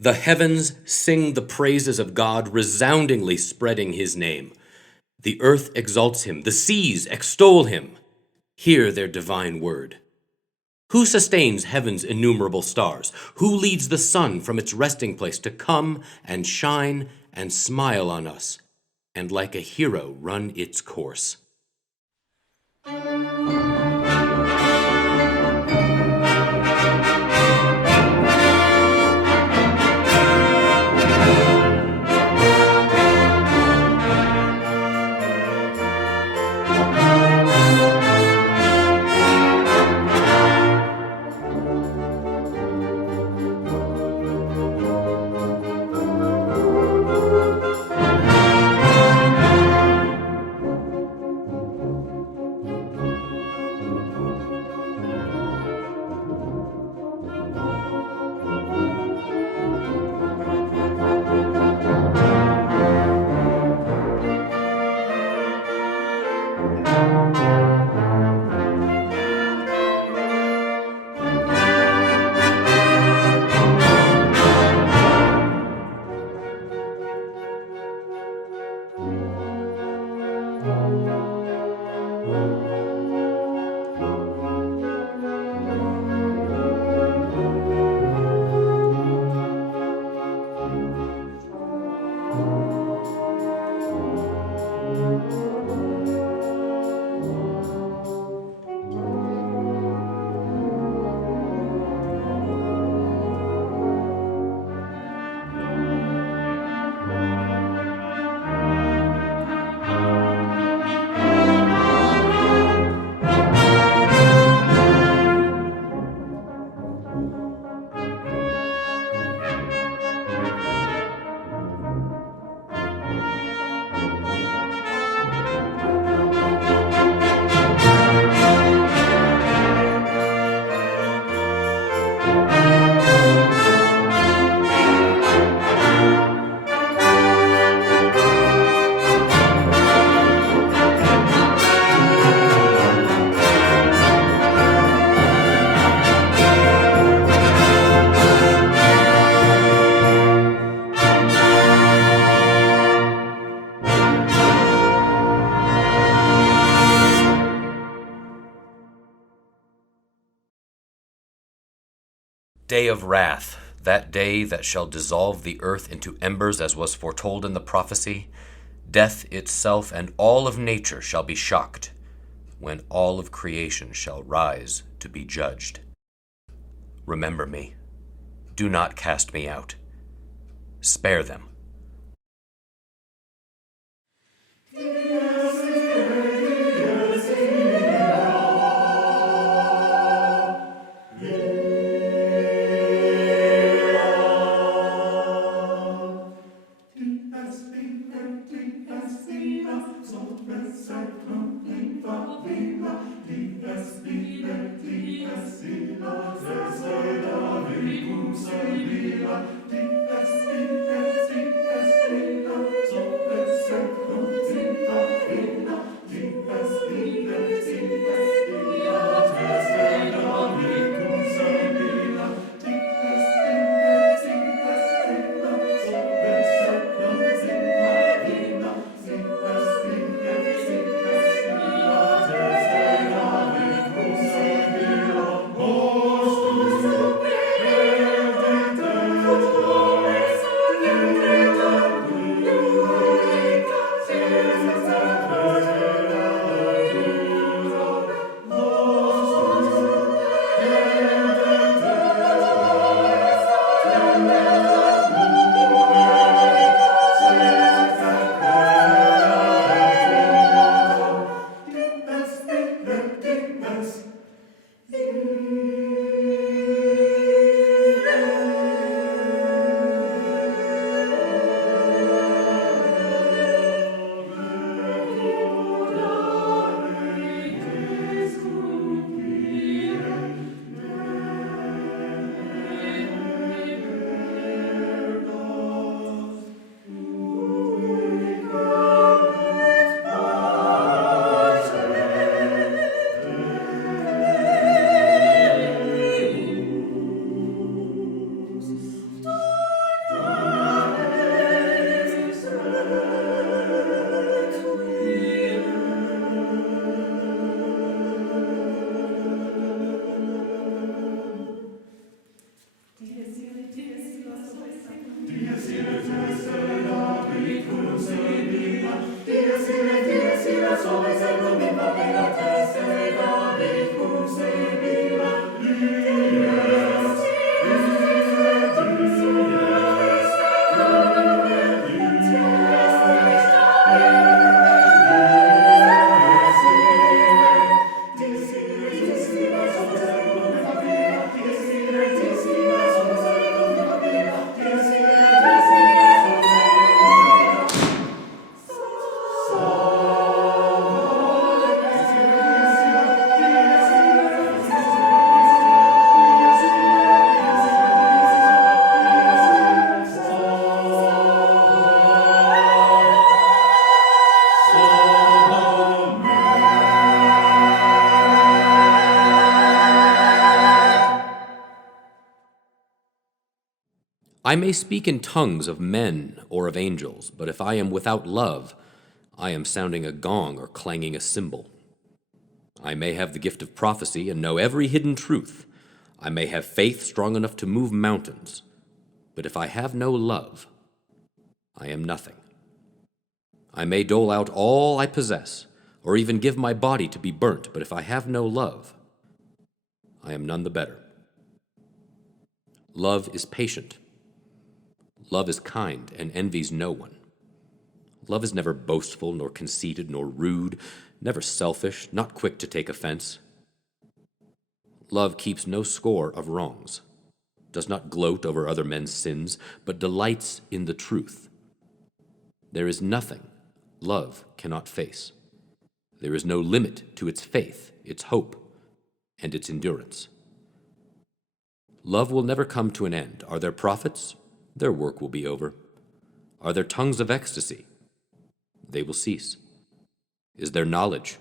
The heavens sing the praises of God, resoundingly spreading his name. The earth exalts him, the seas extol him. Hear their divine word. Who sustains heaven's innumerable stars? Who leads the sun from its resting place to come and shine and smile on us, and like a hero run its course? Day of wrath, that day that shall dissolve the earth into embers as was foretold in the prophecy, death itself and all of nature shall be shocked, when all of creation shall rise to be judged. Remember me. Do not cast me out. Spare them. I may speak in tongues of men or of angels, but if I am without love, I am sounding a gong or clanging a cymbal. I may have the gift of prophecy and know every hidden truth. I may have faith strong enough to move mountains, but if I have no love, I am nothing. I may dole out all I possess, or even give my body to be burnt, but if I have no love, I am none the better. Love is patient. Love is kind and envies no one. Love is never boastful, nor conceited, nor rude, never selfish, not quick to take offense. Love keeps no score of wrongs, does not gloat over other men's sins, but delights in the truth. There is nothing love cannot face. There is no limit to its faith, its hope, and its endurance. Love will never come to an end. Are there prophets? Their work will be over. Are there tongues of ecstasy? They will cease. Is there knowledge?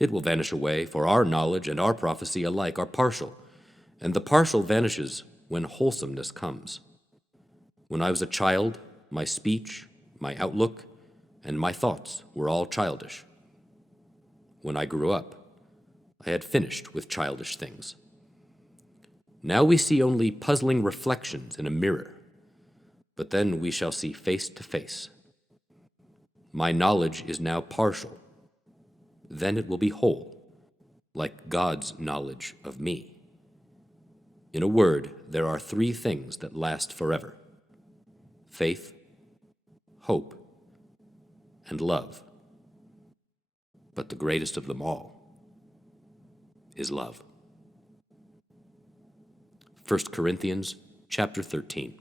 It will vanish away, for our knowledge and our prophecy alike are partial, and the partial vanishes when wholesomeness comes. When I was a child, my speech, my outlook, and my thoughts were all childish. When I grew up, I had finished with childish things. Now we see only puzzling reflections in a mirror, but then we shall see face to face. My knowledge is now partial. Then it will be whole, like God's knowledge of me. In a word, there are three things that last forever: faith, hope, and love. But the greatest of them all is love. 1 Corinthians chapter 13.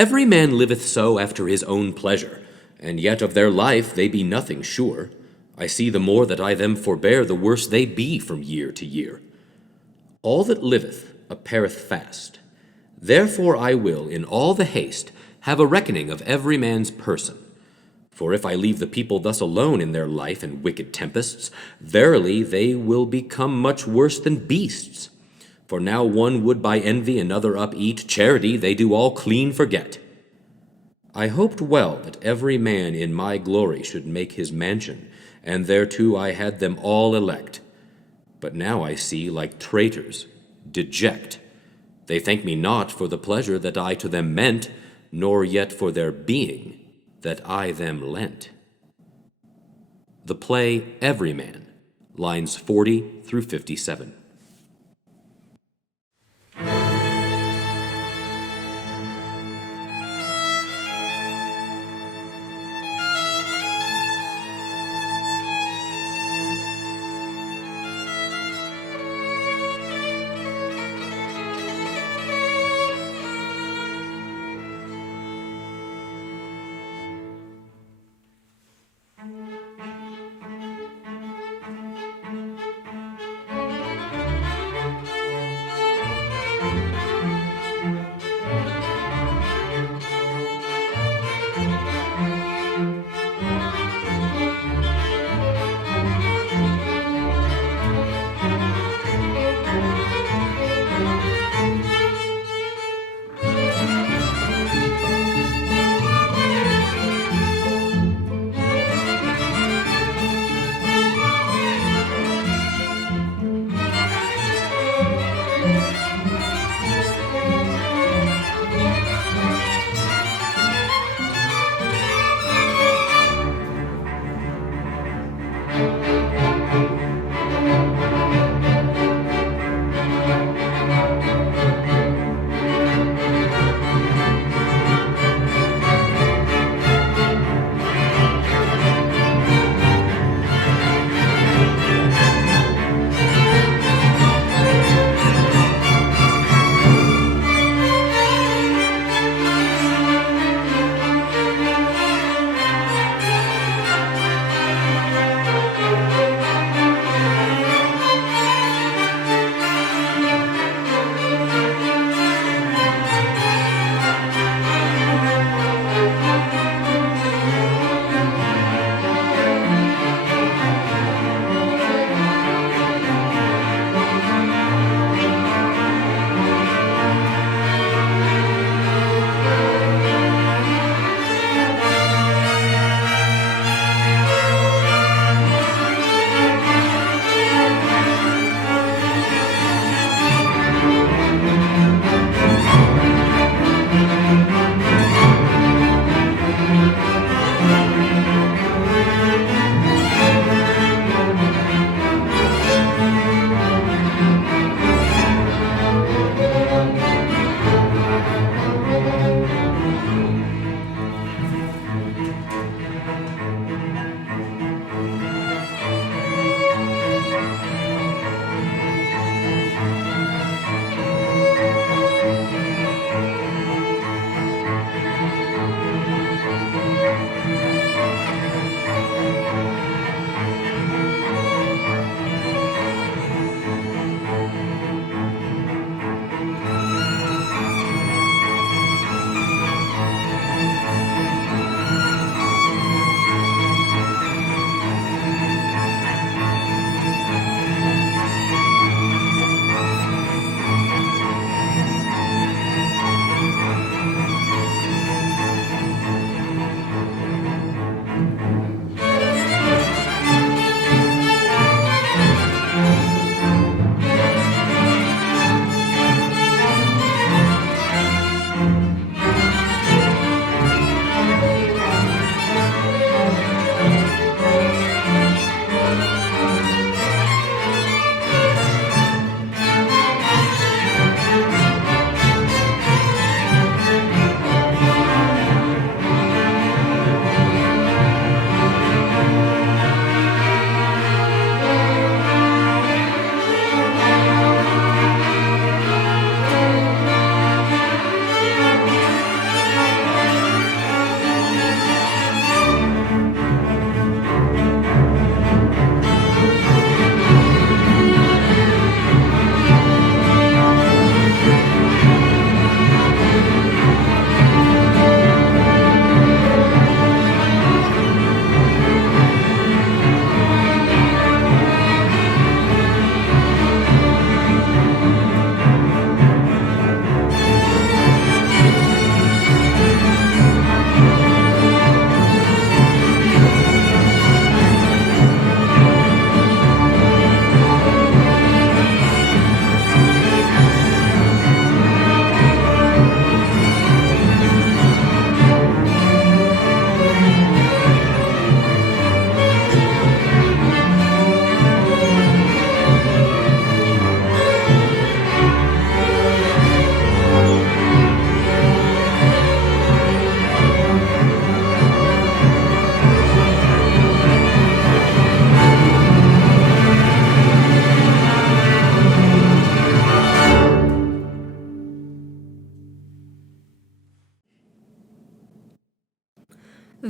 Every man liveth so after his own pleasure, and yet of their life they be nothing sure. I see the more that I them forbear, the worse they be from year to year. All that liveth appareth fast. Therefore I will, in all the haste, have a reckoning of every man's person. For if I leave the people thus alone in their life and wicked tempests, verily they will become much worse than beasts. For now one would by envy another up-eat, charity they do all clean forget. I hoped well that every man in my glory should make his mansion, and thereto I had them all elect. But now I see, like traitors, deject. They thank me not for the pleasure that I to them meant, nor yet for their being that I them lent. The play Every Man, lines 40 through 57.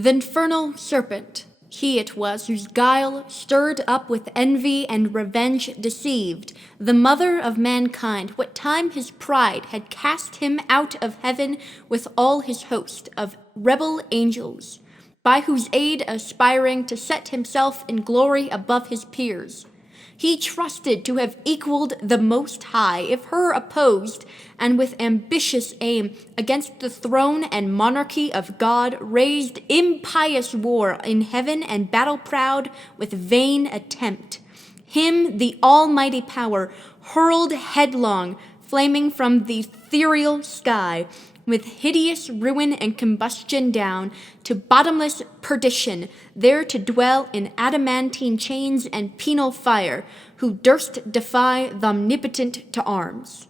The infernal serpent, he it was whose guile, stirred up with envy and revenge, deceived the mother of mankind, what time his pride had cast him out of heaven with all his host of rebel angels, by whose aid aspiring to set himself in glory above his peers. He trusted to have equaled the Most High, if her opposed, and with ambitious aim against the throne and monarchy of God raised impious war in heaven and battle proud with vain attempt. Him the almighty power hurled headlong, flaming from the ethereal sky, with hideous ruin and combustion down to bottomless perdition, there to dwell in adamantine chains and penal fire, who durst defy the omnipotent to arms.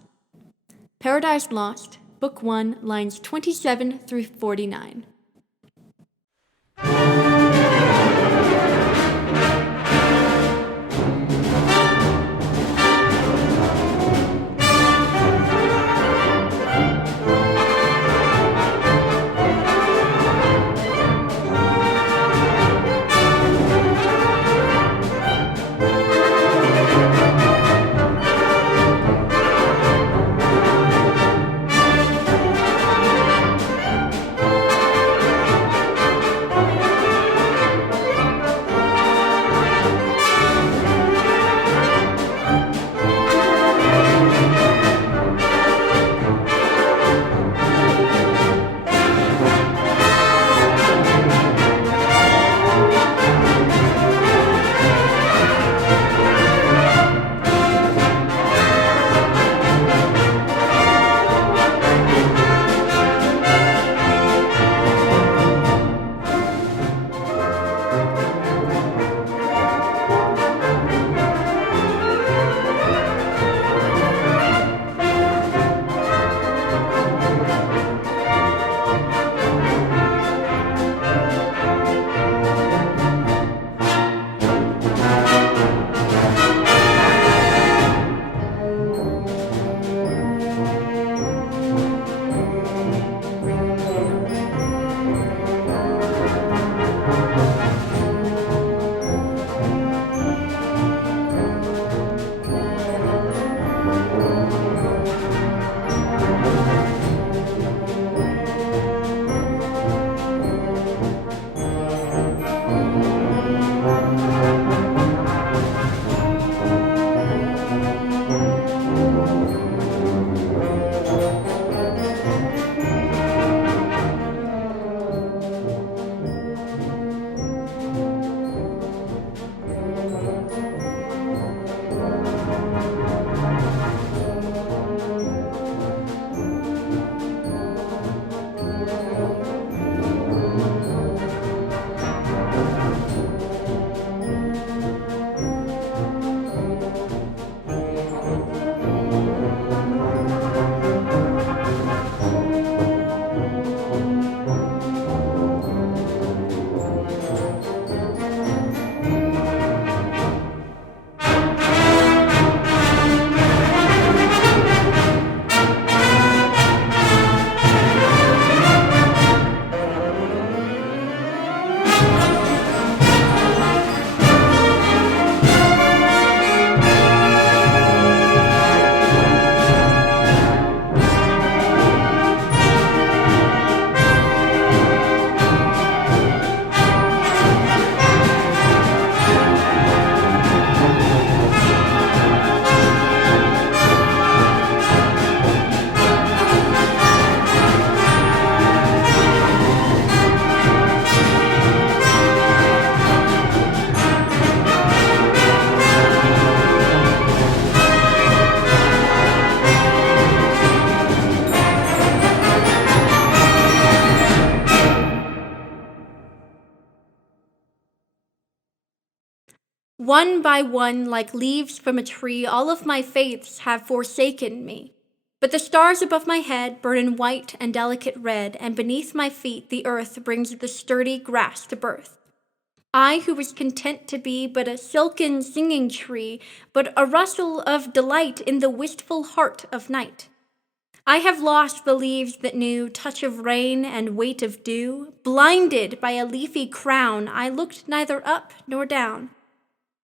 Paradise Lost, Book 1, lines 27 through 49. One by one, like leaves from a tree, all of my faiths have forsaken me. But the stars above my head burn in white and delicate red, and beneath my feet the earth brings the sturdy grass to birth. I who was content to be but a silken singing tree, but a rustle of delight in the wistful heart of night. I have lost the leaves that knew touch of rain and weight of dew. Blinded by a leafy crown, I looked neither up nor down.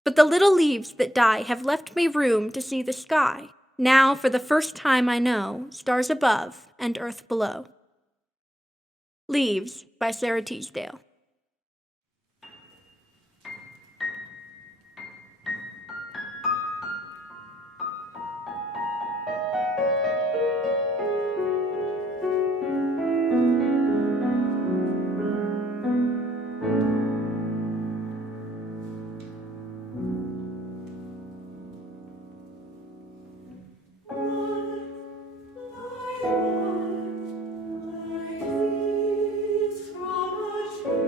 But the little leaves that die have left me room to see the sky. Now, for the first time, I know stars above and earth below. Leaves by Sarah Teasdale. From a tree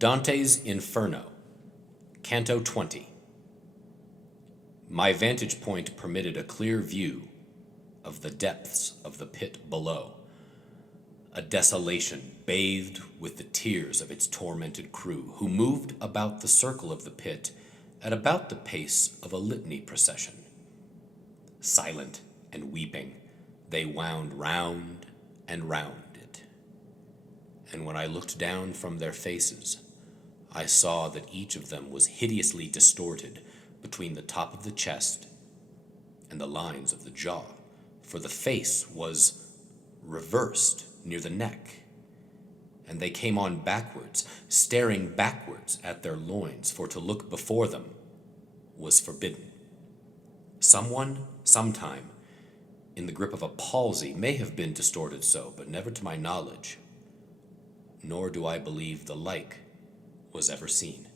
Dante's Inferno, Canto 20. My vantage point permitted a clear view of the depths of the pit below, a desolation bathed with the tears of its tormented crew, who moved about the circle of the pit at about the pace of a litany procession. Silent and weeping, they wound round and round it. And when I looked down from their faces, I saw that each of them was hideously distorted between the top of the chest and the lines of the jaw, for the face was reversed near the neck, and they came on backwards, staring backwards at their loins, for to look before them was forbidden. Someone, sometime, in the grip of a palsy, may have been distorted so, but never to my knowledge, nor do I believe the like was ever seen.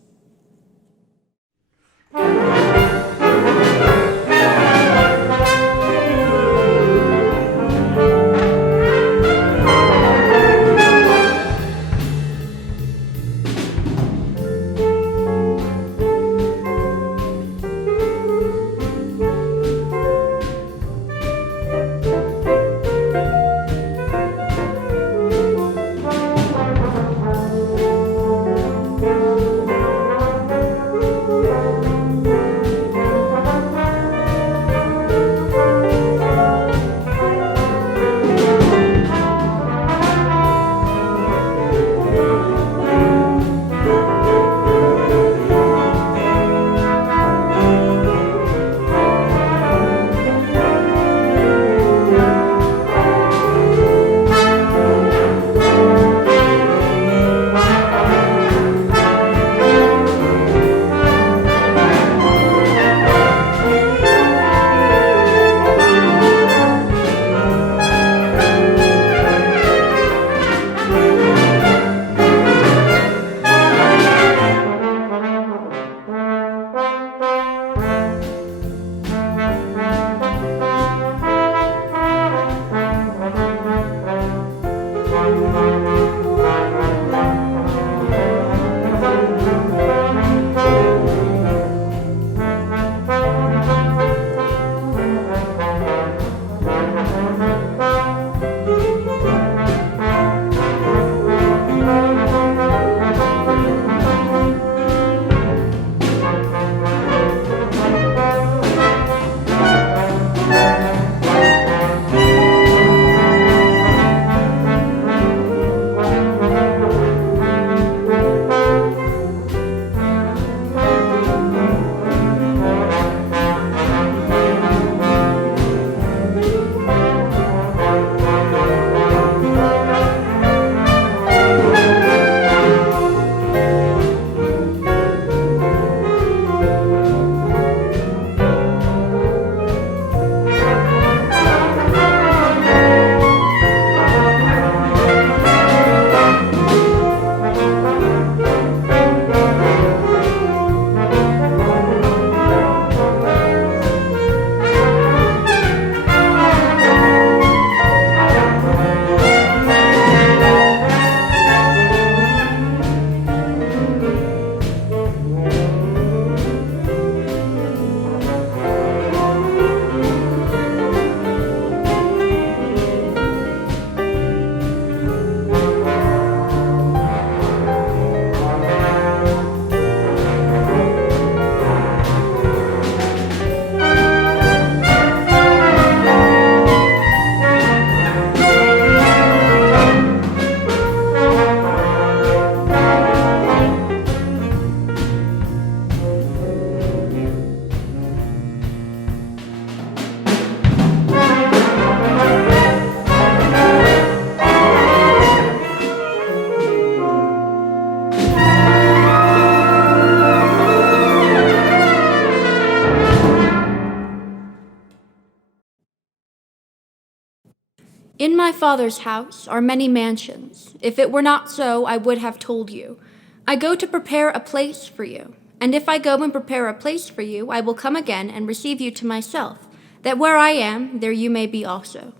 In my Father's house are many mansions. If it were not so, I would have told you. I go to prepare a place for you. And if I go and prepare a place for you, I will come again and receive you to myself, that where I am, there you may be also.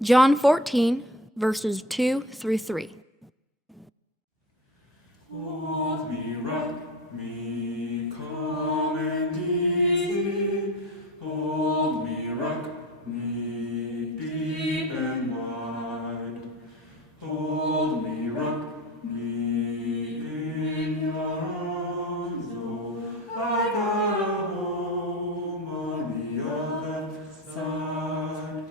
John 14, verses 2 through 3. Hold me, rock me, calm and easy. Hold me, rock me, deep and wide. Hold me, rock me in your arms. Oh, I got a home on the other side.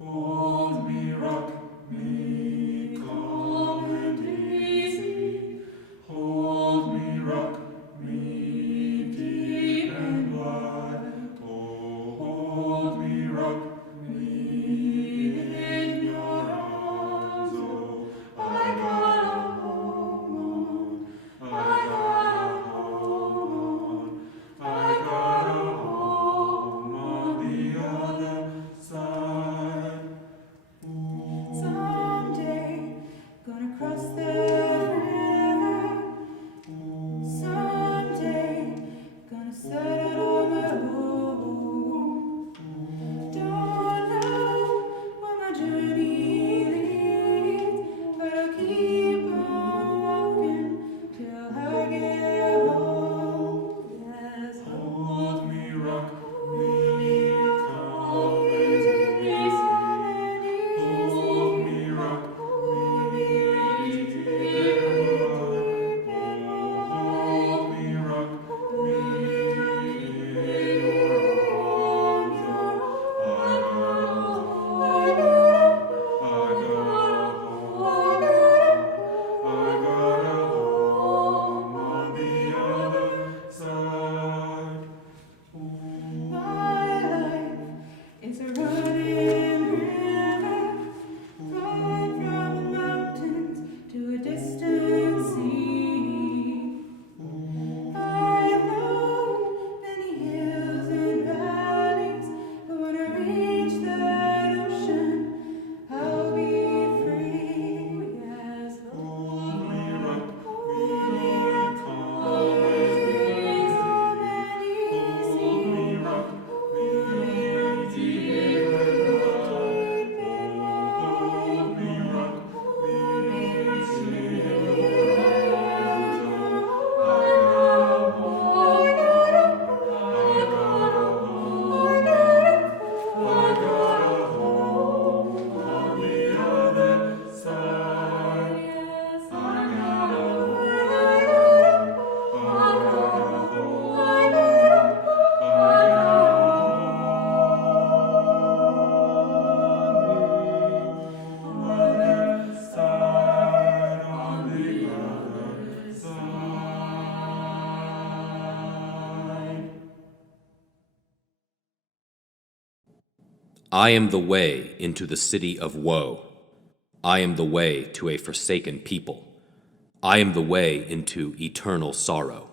Hold me, rock me, calm and easy. Hold me, rock me, deep and wide. Oh, hold me, rock me in your arms. Oh, I got a home on, I got a home on, I got a home on the other side. Someday, gonna cross the river. Someday, gonna set on my own. Don't know where my journey leads, but I'll keep on walking till I get home. Yes, Hold me, rock me, calm and easy. Hold me, rock me, deep and wide. Hold me, rock me in your arms. I got a home on the other side. my life is a running river, flowing from the mountains to a distant sea. I've known many hills and valleys, but when I reach that ocean, I'll be free. Yes, Hold me, rock me, calm and easy. Hold me, rock me, deep and wide. Hold me, rock me in your arms. Oh, I got a home, I got a home, I got a home on the other side. I got a home, I got a home, I on the other side. I am the way into the city of woe. I am the way to a forsaken people. I am the way into eternal sorrow.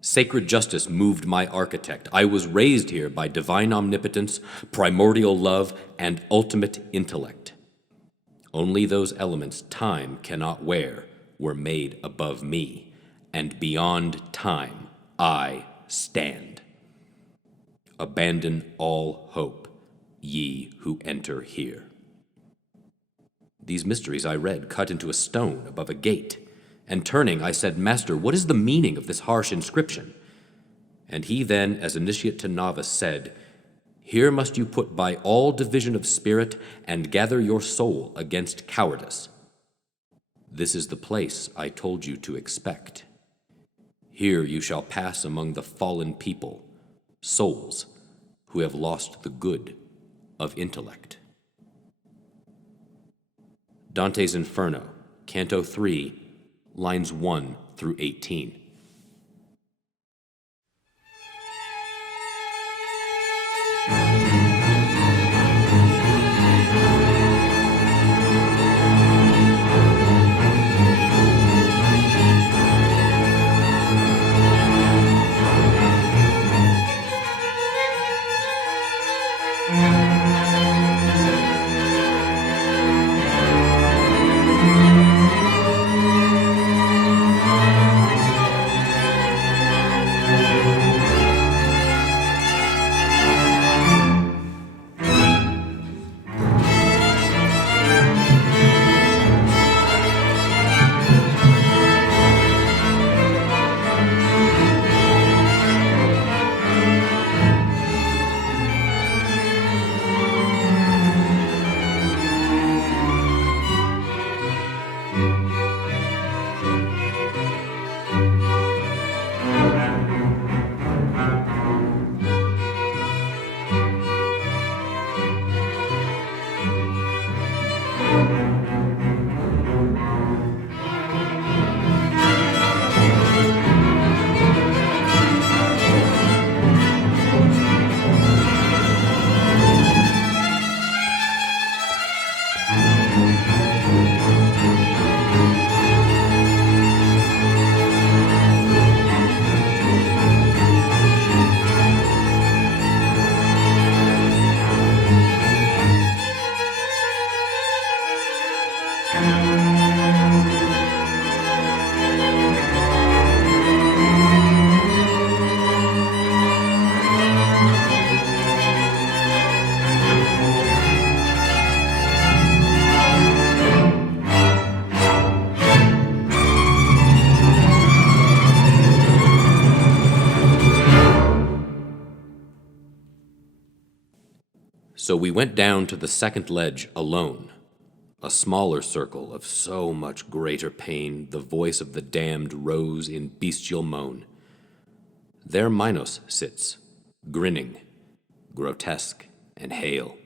Sacred justice moved my architect. I was raised here by divine omnipotence, primordial love, and ultimate intellect. Only those elements time cannot wear were made above me, and beyond time I stand. Abandon all hope, ye who enter here. These mysteries I read cut into a stone above a gate, and turning I said, Master, what is the meaning of this harsh inscription? And he then, as initiate to novice, said, Here must you put by all division of spirit and gather your soul against cowardice. This is the place I told you to expect. Here you shall pass among the fallen people, souls who have lost the good of intellect. Dante's Inferno, Canto 3, lines 1 through 18. So we went down to the second ledge alone, a smaller circle of so much greater pain. The voice of the damned rose in bestial moan. There Minos sits, grinning, grotesque and hale.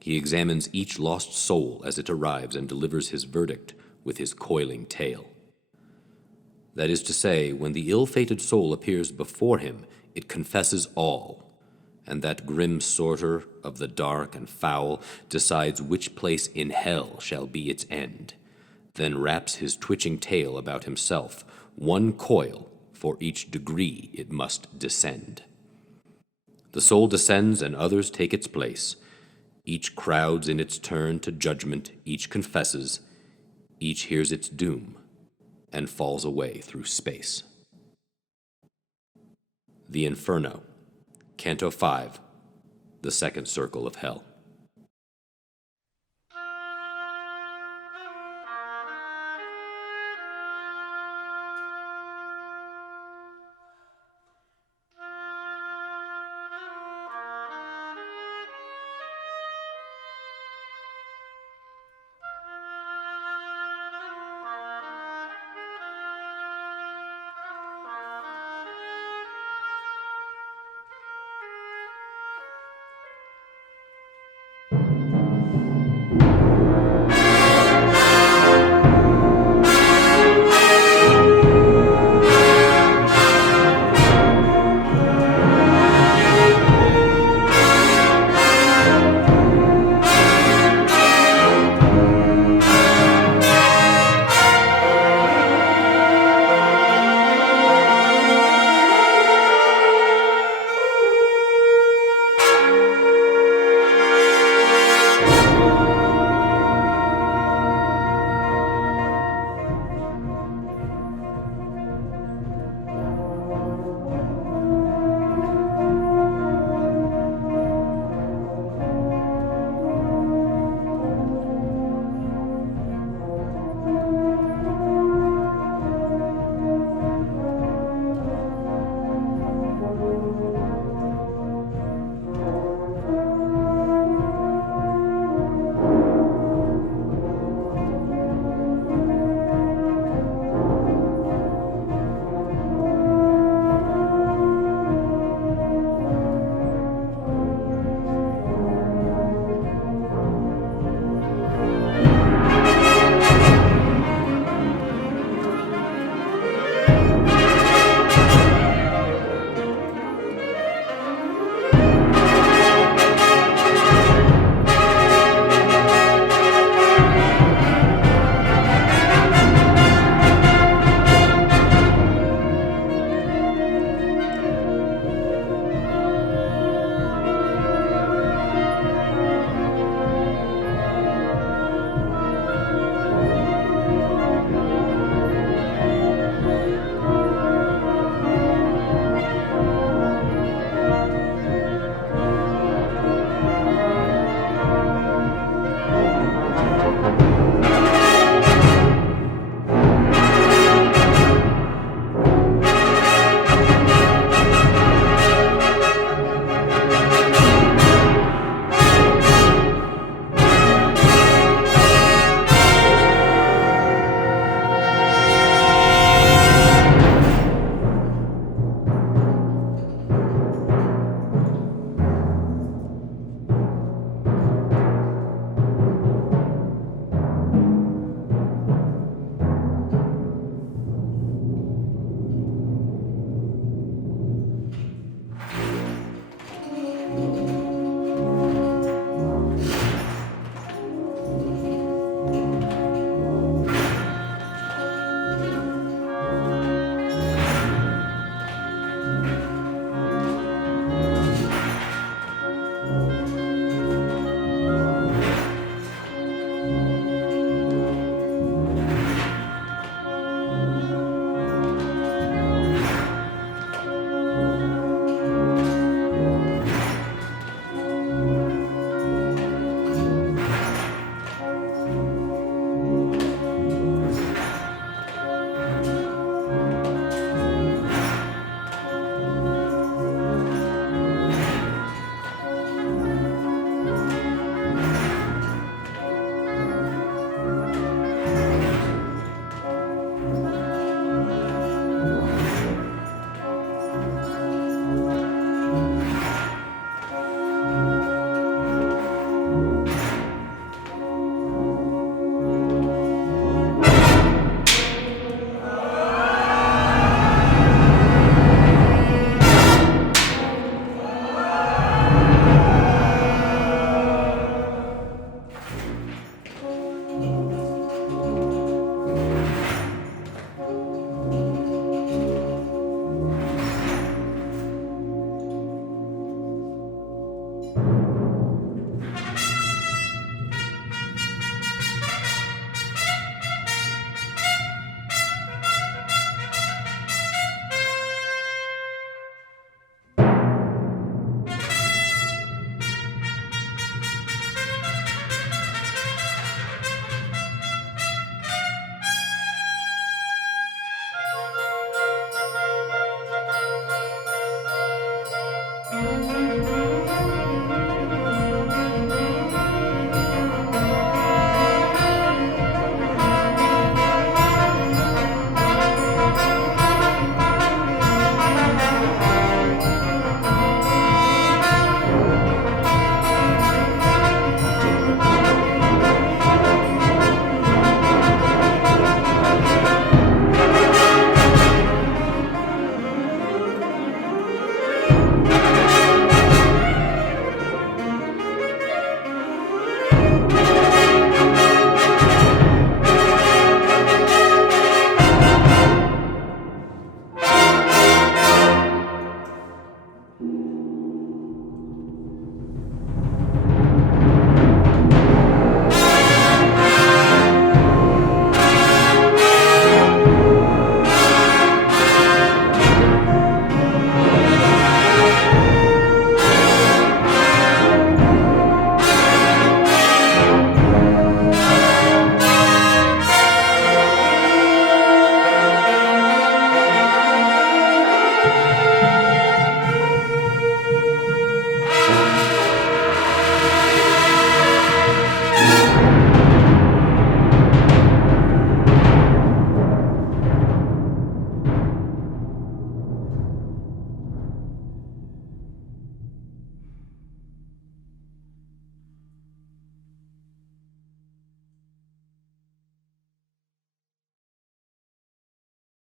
He examines each lost soul as it arrives and delivers his verdict with his coiling tail. That is to say, when the ill-fated soul appears before him, it confesses all, and that grim sorter of the dark and foul decides which place in hell shall be its end, then wraps his twitching tail about himself, one coil for each degree it must descend. The soul descends and others take its place. Each crowds in its turn to judgment, each confesses, each hears its doom, and falls away through space. The Inferno, Canto 5, the second circle of hell.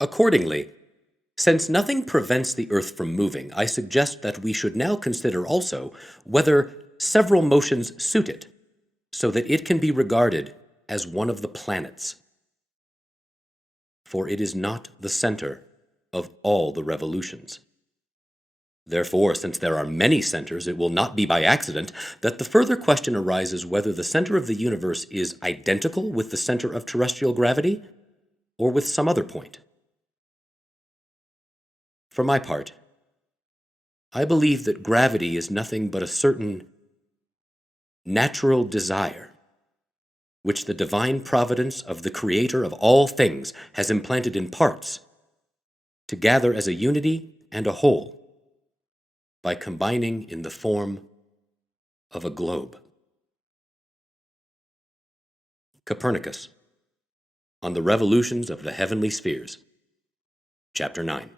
Accordingly, since nothing prevents the Earth from moving, I suggest that we should now consider also whether several motions suit it, so that it can be regarded as one of the planets. For it is not the center of all the revolutions. Therefore, since there are many centers, it will not be by accident that the further question arises whether the center of the universe is identical with the center of terrestrial gravity, or with some other point. For my part, I believe that gravity is nothing but a certain natural desire which the divine providence of the Creator of all things has implanted in parts to gather as a unity and a whole by combining in the form of a globe. Copernicus, on the Revolutions of the Heavenly Spheres, Chapter 9.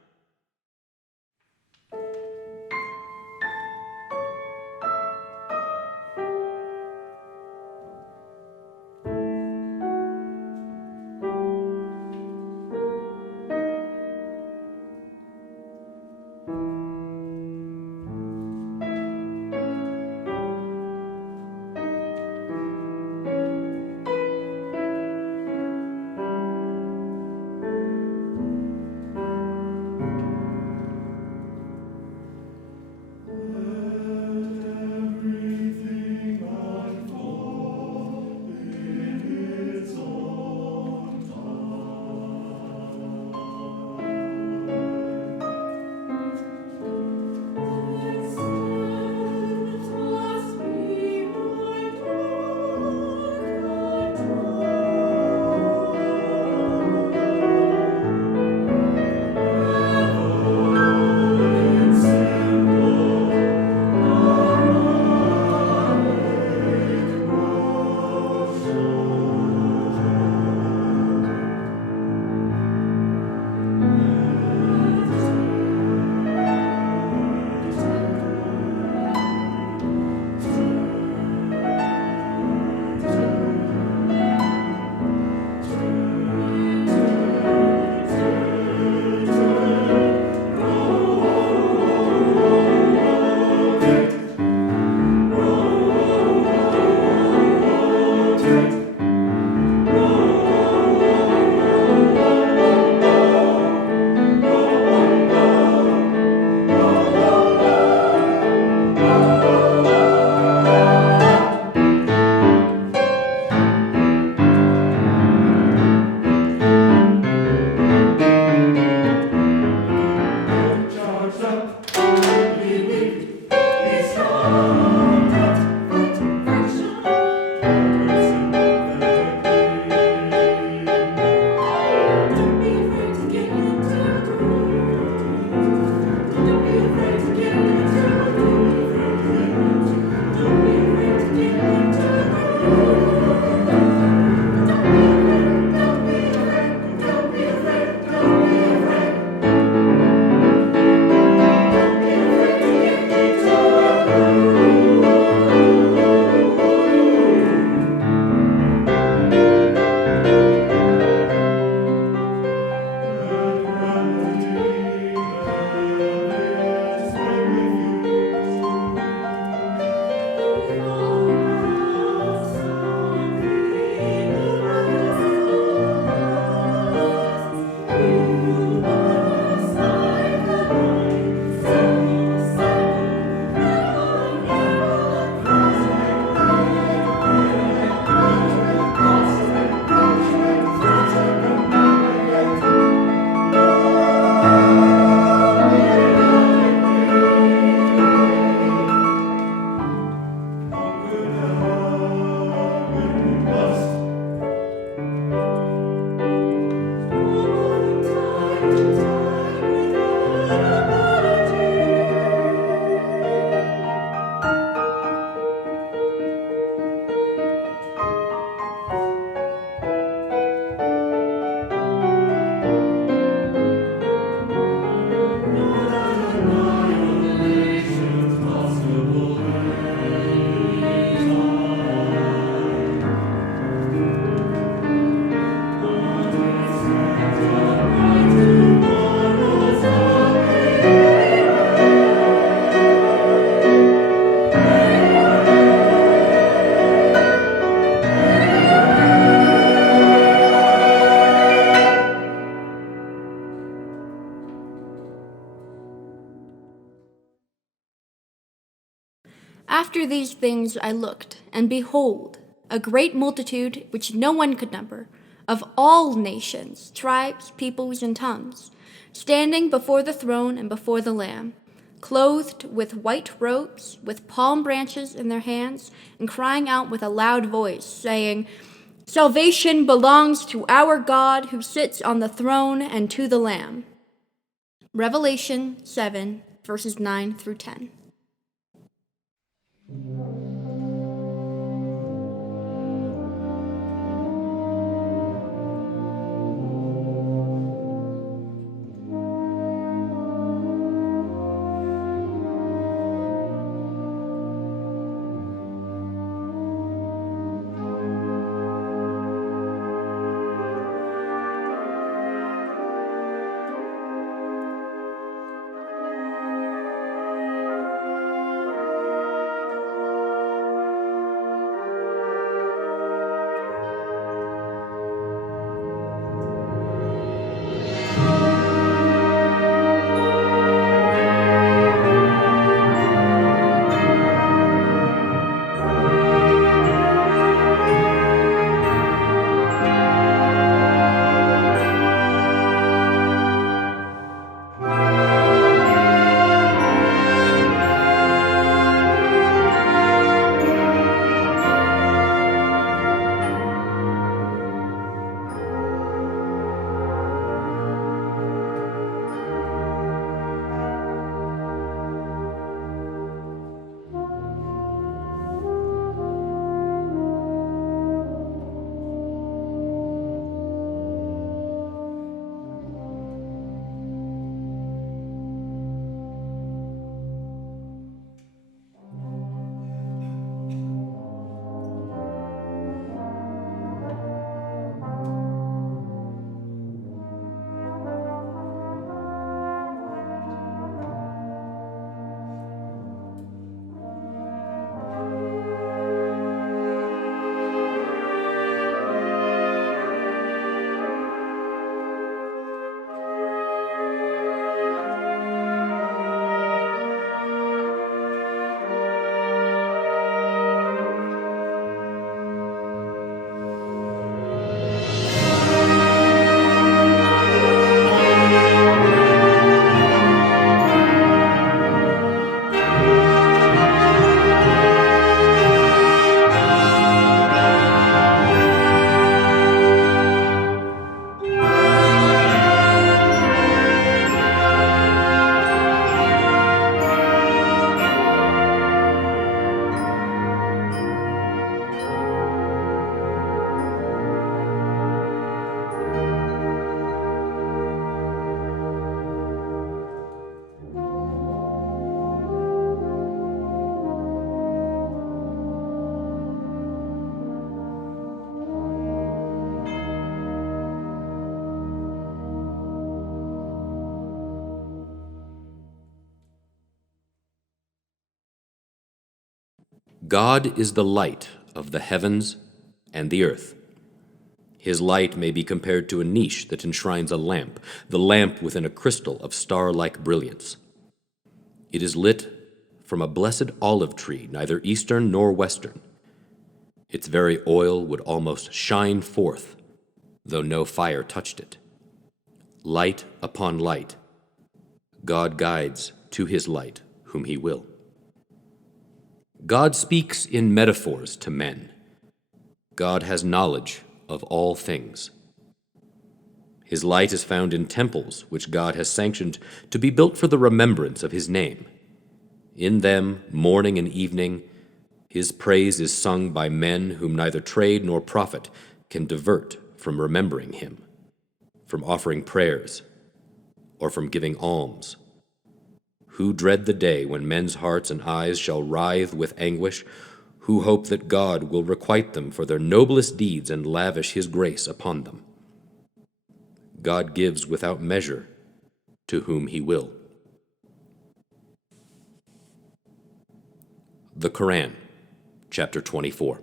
After these things I looked, and behold, a great multitude which no one could number, of all nations, tribes, peoples, and tongues, standing before the throne and before the Lamb, clothed with white robes, with palm branches in their hands, and crying out with a loud voice, saying, "Salvation belongs to our God who sits on the throne and to the Lamb." Revelation 7, verses 9 through 10. God is the light of the heavens and the earth. His light may be compared to a niche that enshrines a lamp, the lamp within a crystal of star-like brilliance. It is lit from a blessed olive tree, neither eastern nor western. Its very oil would almost shine forth, though no fire touched it. Light upon light, God guides to his light whom he will. God speaks in metaphors to men. God has knowledge of all things. His light is found in temples which God has sanctioned to be built for the remembrance of his name. In them, morning and evening, his praise is sung by men whom neither trade nor profit can divert from remembering him, from offering prayers, or from giving alms. Who dread the day when men's hearts and eyes shall writhe with anguish, who hope that God will requite them for their noblest deeds and lavish his grace upon them. God gives without measure to whom he will. The Quran, chapter 24.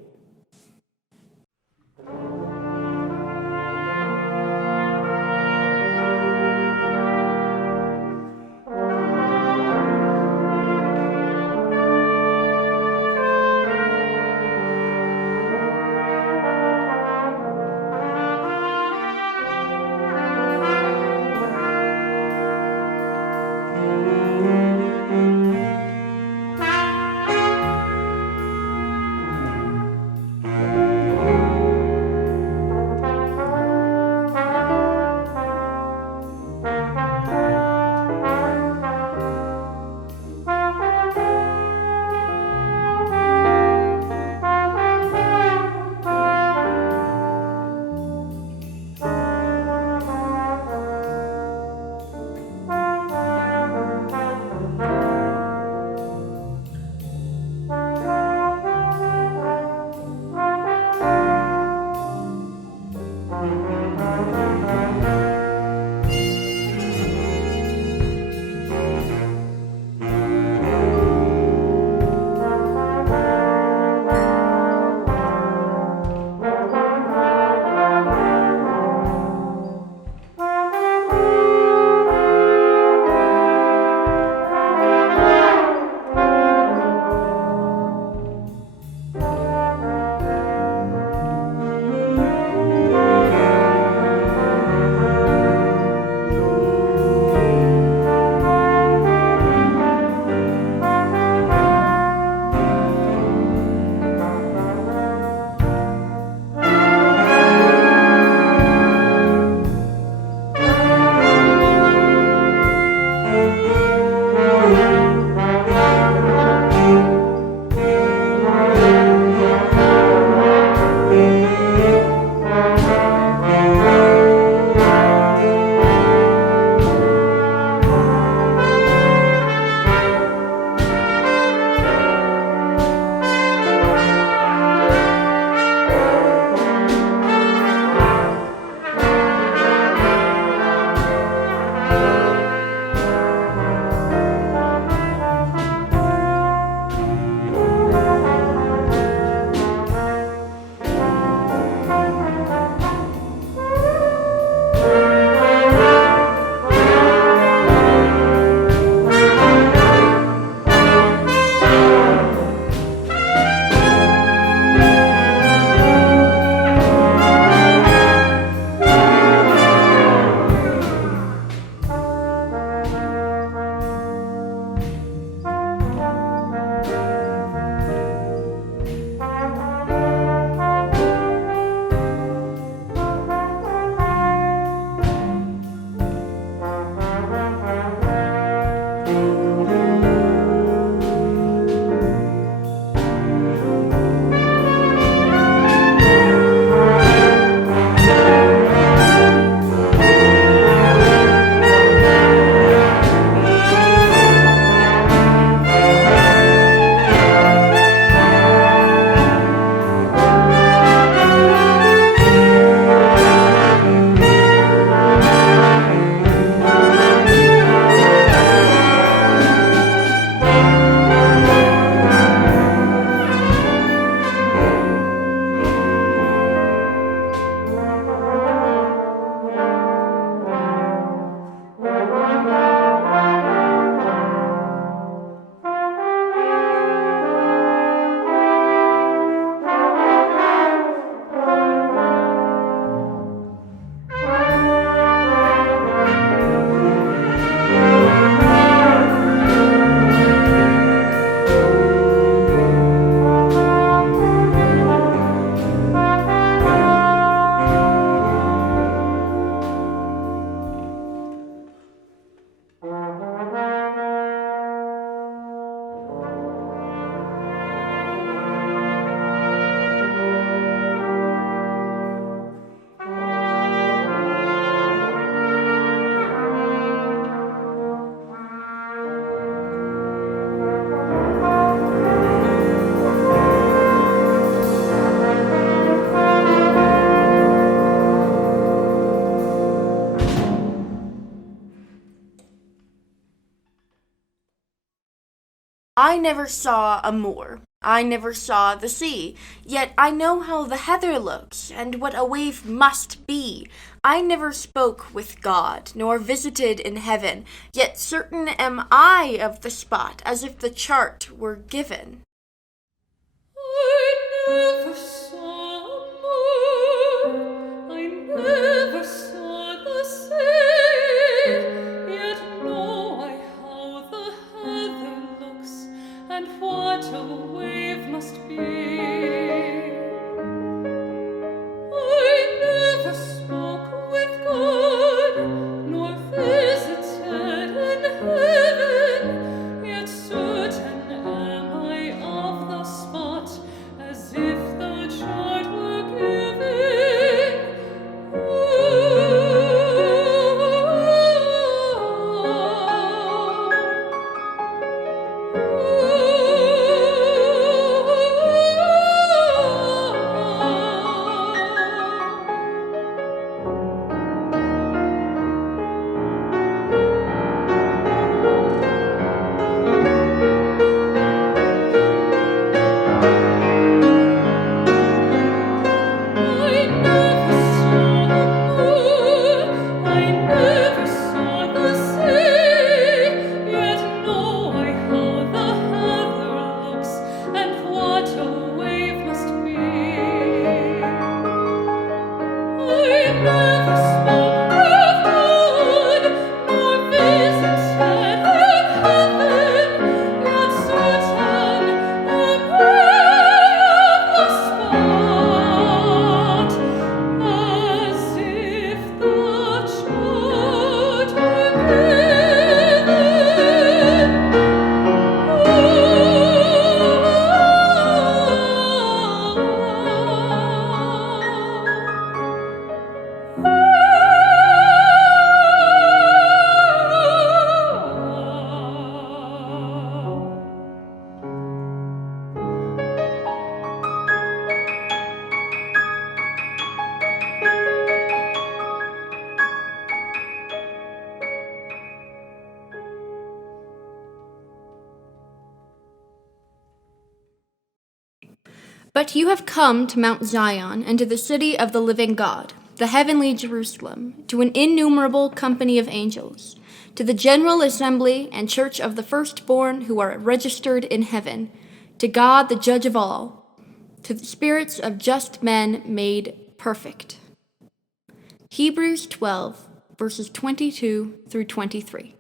I never saw a moor, I never saw the sea, yet I know how the heather looks, and what a wave must be. I never spoke with God, nor visited in heaven, yet certain am I of the spot, as if the chart were given. I never saw a moor, I never saw the sea, yet know I how the heather looks, and what a wave must be. I never spoke with God, nor visited in heaven, yet certain am I of the spot, as if the chart were given. I never saw a moor, I never saw the sea, yet know I how the heather looks, and what a wave must be. I never spoke with God, nor visited in heaven, yet certain am I of the spot, as if the chart were given. But you have come to Mount Zion, and to the city of the living God, the heavenly Jerusalem, to an innumerable company of angels, to the general assembly and church of the firstborn who are registered in heaven, to God the judge of all, to the spirits of just men made perfect. Hebrews 12, verses 22 through 23.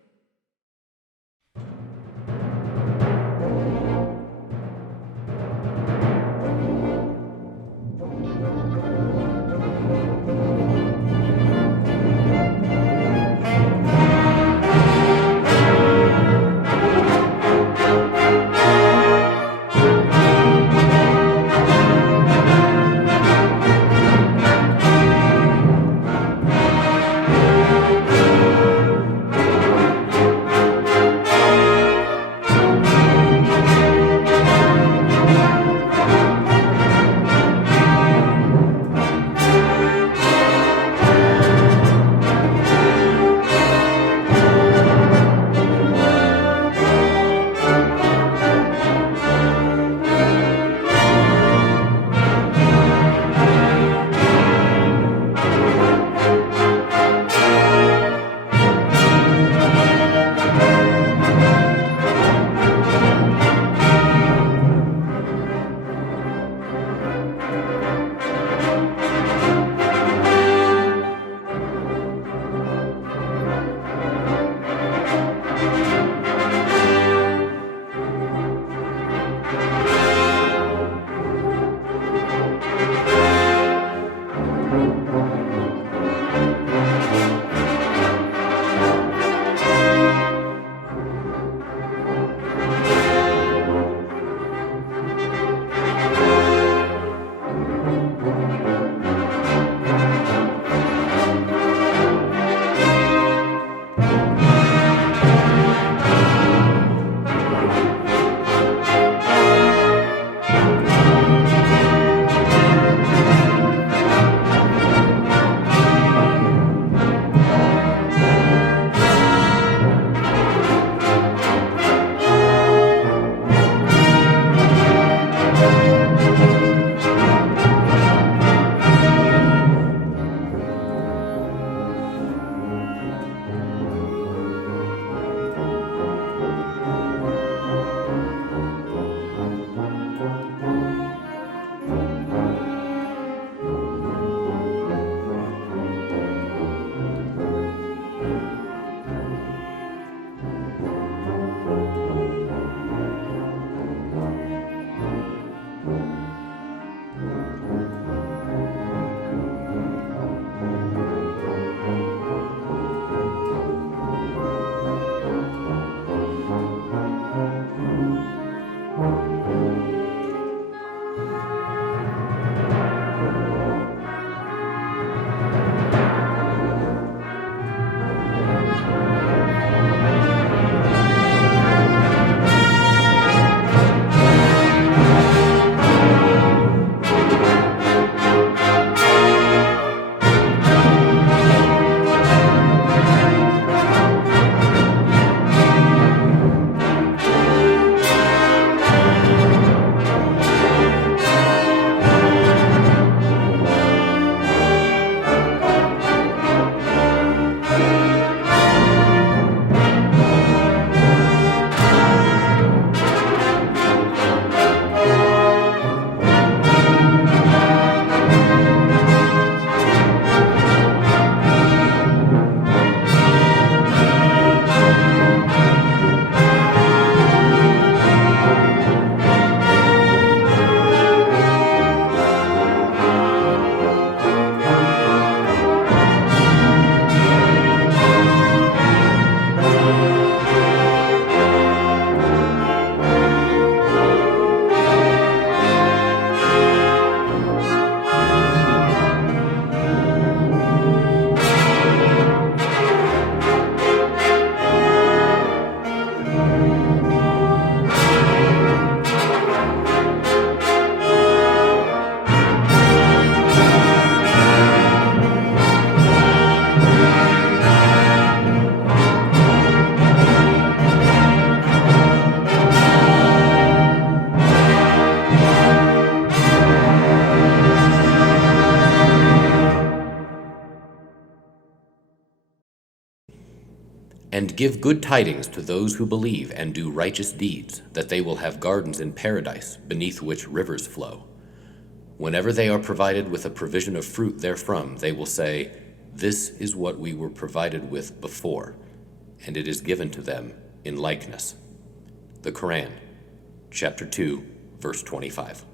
And give good tidings to those who believe and do righteous deeds, that they will have gardens in paradise, beneath which rivers flow. Whenever they are provided with a provision of fruit therefrom, they will say, "This is what we were provided with before," and it is given to them in likeness. The Quran, chapter 2, verse 25.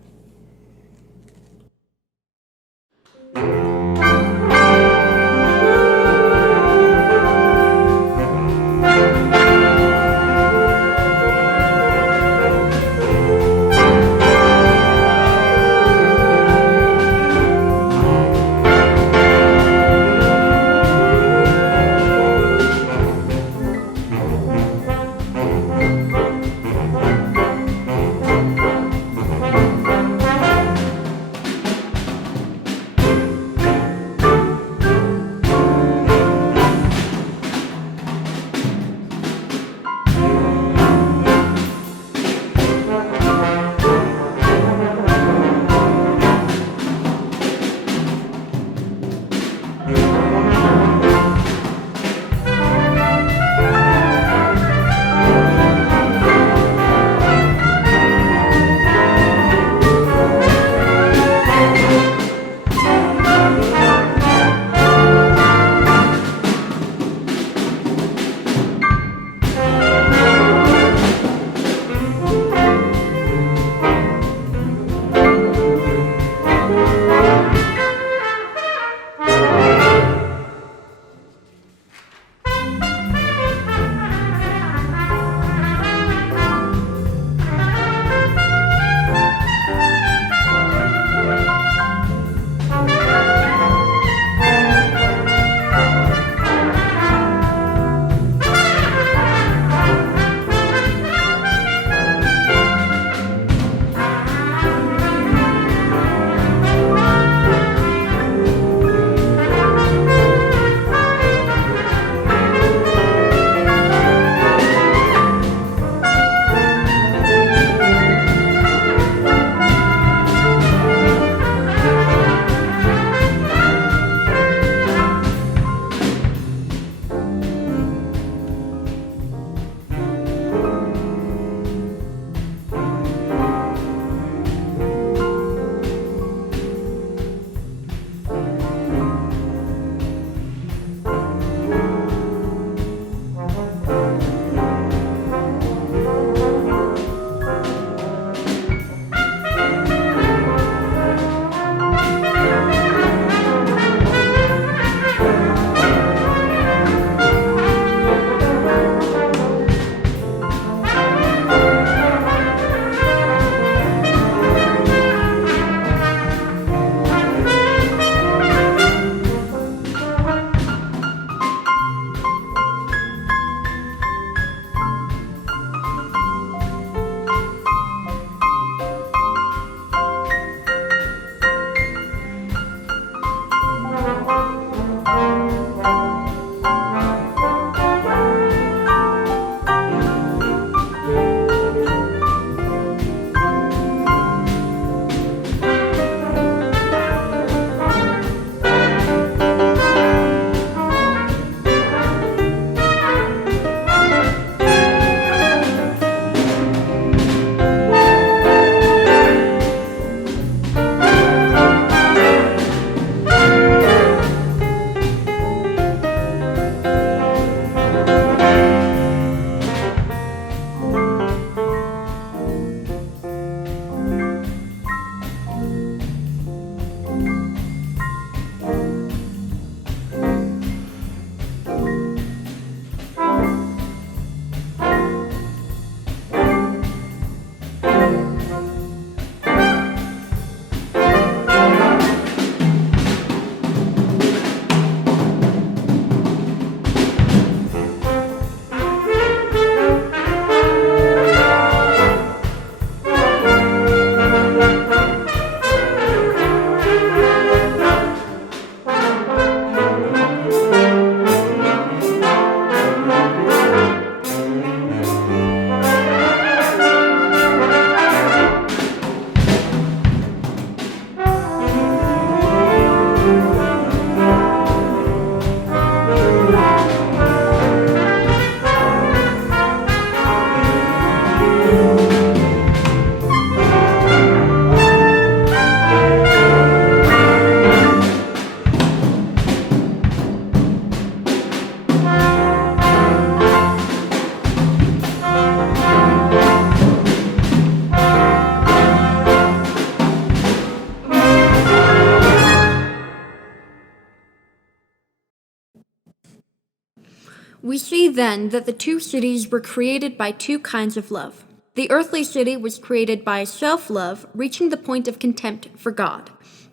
We see then that the two cities were created by two kinds of love. The earthly city was created by self-love, reaching the point of contempt for God.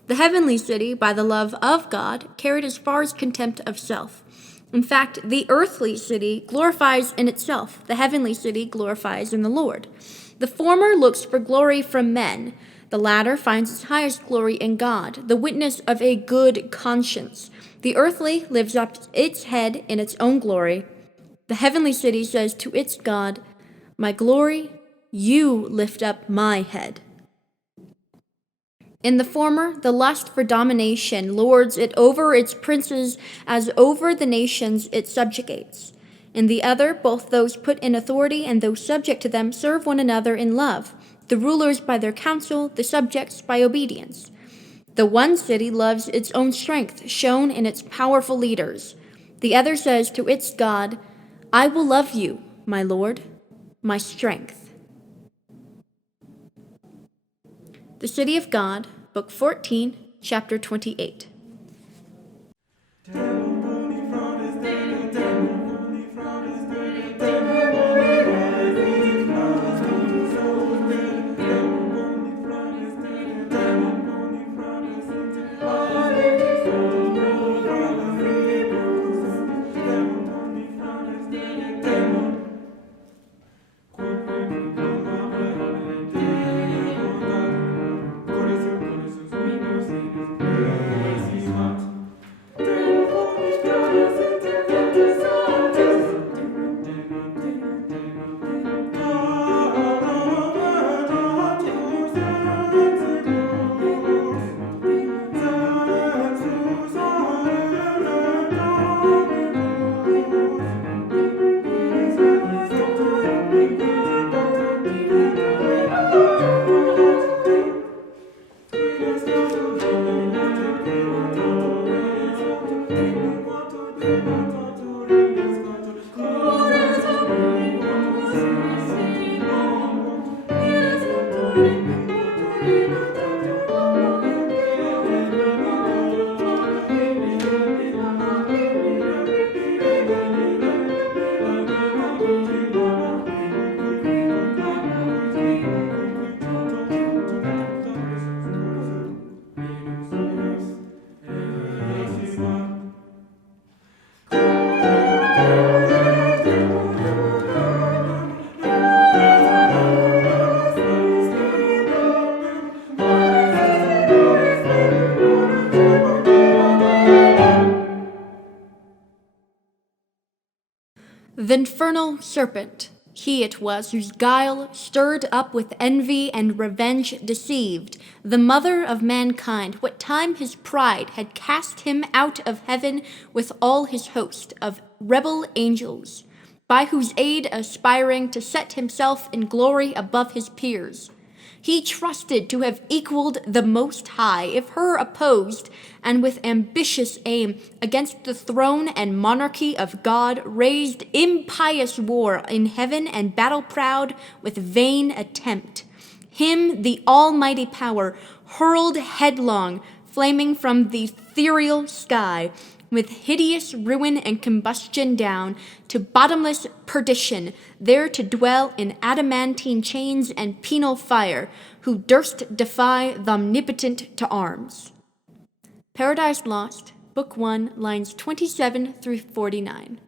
The heavenly city, by the love of God, carried as far as contempt of self. In fact, the earthly city glorifies in itself. The heavenly city glorifies in the Lord. The former looks for glory from men. The latter finds its highest glory in God, the witness of a good conscience. The earthly lives up its head in its own glory. The heavenly city says to its God, "My glory, you lift up my head." In the former, the lust for domination lords it over its princes as over the nations it subjugates. In the other, both those put in authority and those subject to them serve one another in love, the rulers by their counsel, the subjects by obedience. The one city loves its own strength, shown in its powerful leaders. The other says to its God, "I will love you, my Lord, my strength." The City of God, Book 14, Chapter 28. The infernal serpent, he it was whose guile, stirred up with envy and revenge, deceived the mother of mankind, what time his pride had cast him out of heaven with all his host of rebel angels, by whose aid aspiring to set himself in glory above his peers. He trusted to have equaled the Most High, if her opposed, and with ambitious aim against the throne and monarchy of God raised impious war in heaven and battle proud with vain attempt. Him the almighty power hurled headlong, flaming from the ethereal sky, with hideous ruin and combustion down to bottomless perdition, there to dwell in adamantine chains and penal fire, who durst defy the omnipotent to arms. Paradise Lost, Book 1, lines 27 through 49.